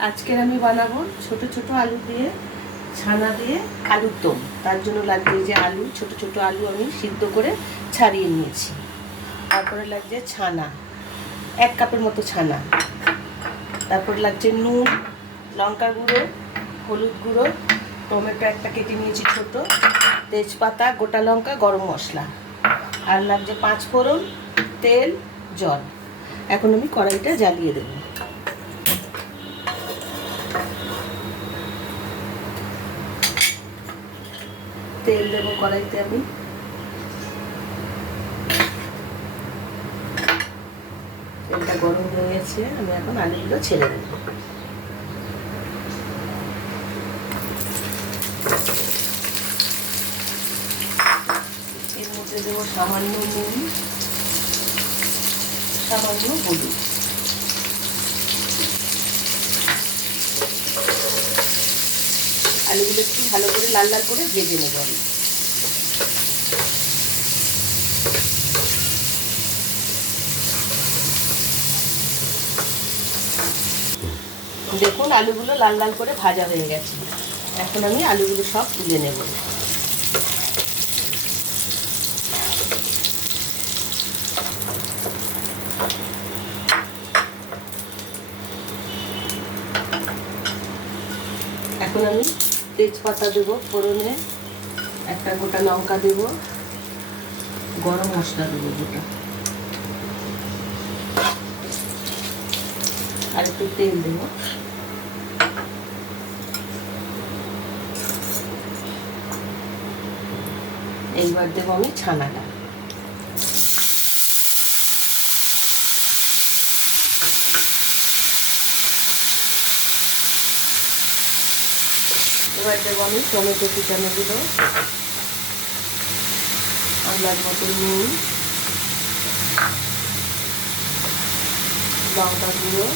আজকের আমি বানাবো ছোট ছোট আলু দিয়ে, ছানা দিয়ে আলুর দম। তার জন্য লাগবে যে আলু, ছোট ছোট আলু আমি সিদ্ধ করে ছাড়িয়ে নিয়েছি। তারপরে লাগছে ছানা, এক কাপের মতো ছানা। তারপর লাগছে নুন লঙ্কা গুঁড়ো, হলুদ গুঁড়ো, টমেটো একটা কেটে নিয়েছি ছোট, তেজপাতা, গোটা লঙ্কা, গরম মশলা। আর লাগছে পাঁচ ফোড়ন, তেল, জল। এখন আমি কড়াইটা জ্বালিয়ে দেবো। তেল দেবো কড়াইতে আমি। তেলটা গরম হয়ে গেছে, আমি এখন আলুগুলো ছেড়ে দেবো। এর মধ্যে দেবো সামান্য নুন, সামান্য হলুদ। আলুগুলো একটু ভালো করে লাল লাল করে ভেজে নেব আমি। দেখুন আলুগুলো লাল লাল করে ভাজা হয়ে গেছে। এখন আমি আলুগুলো সব তুলে নেব। এখন আমি তেজপাতা দেব ফোড়নে, একটা গোটা লঙ্কা দেব, গরম মশলা দেবো গোটা আর একটু তেল দেব। এইবার দেবো আমি ছানাটা। এবার দেবো আমি টমেটো কুচানোগুলো আন্দাজ মতো নুন, লঙ্কা গুঁড়ো।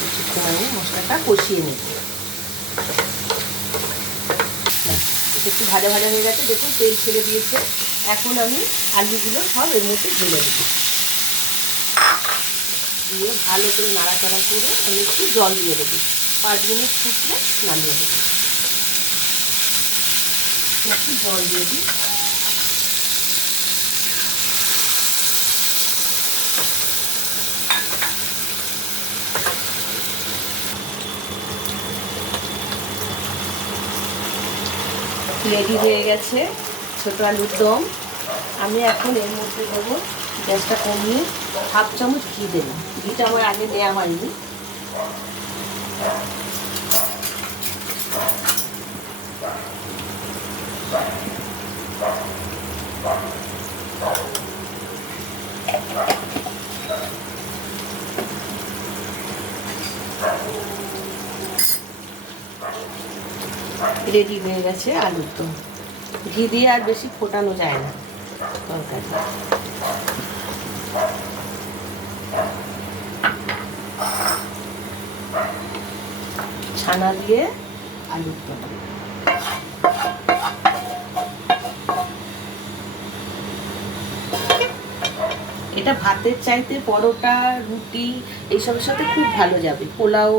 কিছুক্ষণ আমি মশলাটা কষিয়ে নেব। একটু ভাজা ভাজা হয়ে গেছে, দেখুন তেল ছেড়ে দিয়েছে। এখন আমি আলুগুলো সব এর মধ্যে ঢেলে দেব। দিয়ে ভালো করে নাড়াচাড়া করে আমি একটু জল দিয়ে দেবো। পাঁচ মিনিট ফুটলে নামিয়ে দেবো একটু জল দিয়ে দিই। রেডি হয়ে গেছে। ছোট আলুর দম। আমি এখন এর মধ্যে দেবো গ্যাসটা কমিয়ে হাফ চামচ ঘি দেবো। ঘিটা আমার আগে নেওয়া হয়নি। রেডি হয়ে গেছে আলুর দম। ঘি দিয়ে আর বেশি ফোটানো যায় না তরকারি। ছানা দিয়ে আলুর দম এটা ভাতের চাইতে পরোটা, রুটি, এইসবের সাথে খুব ভালো যাবে। পোলাও